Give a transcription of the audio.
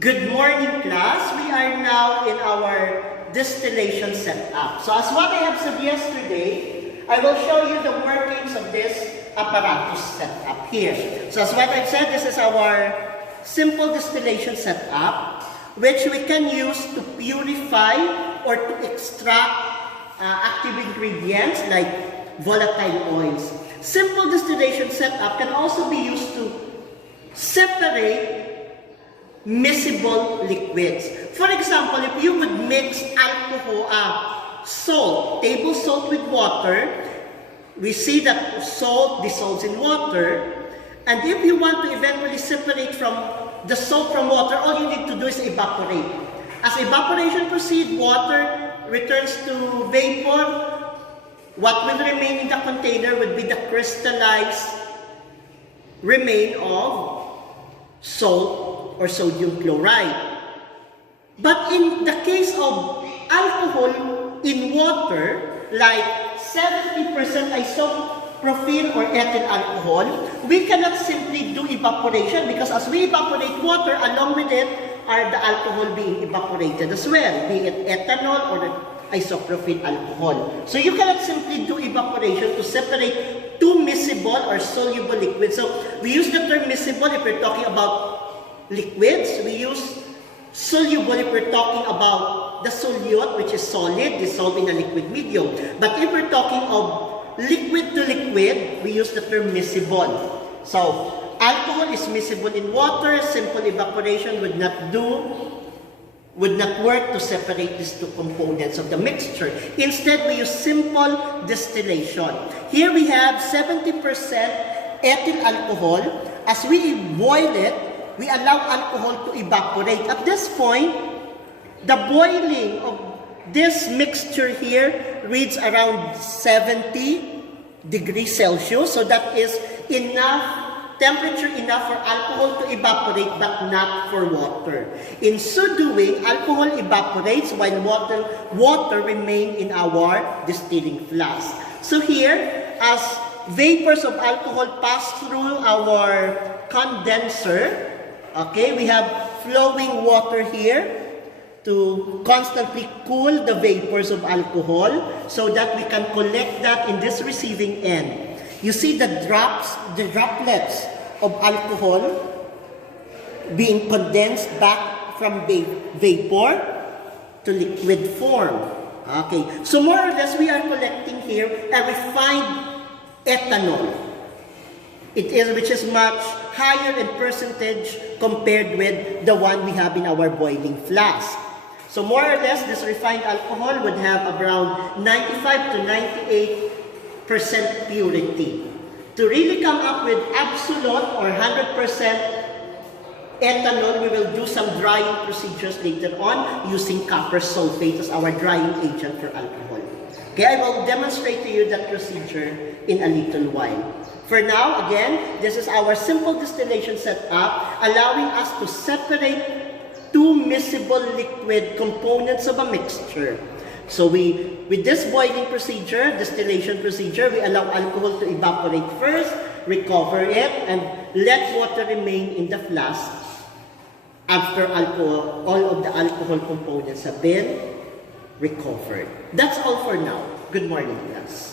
Good morning, class. We are now in our distillation setup. So as what I have said yesterday, I will show you the workings of this apparatus setup here. So as what I've said, this is our simple distillation setup, which we can use to purify or to extract active ingredients like volatile oils. Simple distillation setup can also be used to separate miscible liquids. For example, if you would mix salt, table salt with water, we see that salt dissolves in water, and if you want to eventually separate from the salt from water, all you need to do is evaporate. As evaporation proceeds, water returns to vapor. What will remain in the container would be the crystallized remain of salt or sodium chloride. But in the case of alcohol in water, like 70% isopropyl or ethyl alcohol, we cannot simply do evaporation because as we evaporate water, along with it are the alcohol being evaporated as well, be it ethanol or isopropyl alcohol. So you cannot simply do evaporation to separate two miscible or soluble liquids. So we use the term miscible if we're talking about liquids. We use soluble if we're talking about the solute, which is solid, dissolved in a liquid medium. But if we're talking of liquid to liquid, we use the term miscible. So alcohol is miscible in water. Simple evaporation would not work to separate these two components of the mixture. Instead, we use simple distillation. Here we have 70% ethyl alcohol. As we boil it, we allow alcohol to evaporate. At this point, the boiling of this mixture here reads around 70 degrees Celsius. So that is enough temperature enough for alcohol to evaporate but not for water. In so doing, alcohol evaporates while water remains in our distilling flask. So here, as vapors of alcohol pass through our condenser, okay, we have flowing water here to constantly cool the vapors of alcohol so that we can collect that in this receiving end. You see the droplets of alcohol being condensed back from vapor to liquid form. Okay, so more or less we are collecting here a refined ethanol. It is, which is much higher in percentage compared with the one we have in our boiling flask. So more or less, this refined alcohol would have around 95 to 98% purity. To really come up with absolute or 100% ethanol, we will do some drying procedures later on using copper sulfate as our drying agent for alcohol. Okay, I will demonstrate to you that procedure in a little while. For now, again, this is our simple distillation setup, allowing us to separate two miscible liquid components of a mixture. So with this boiling procedure, distillation procedure, we allow alcohol to evaporate first, recover it, and let water remain in the flask after all of the alcohol components have been recovered. That's all for now. Good morning, class.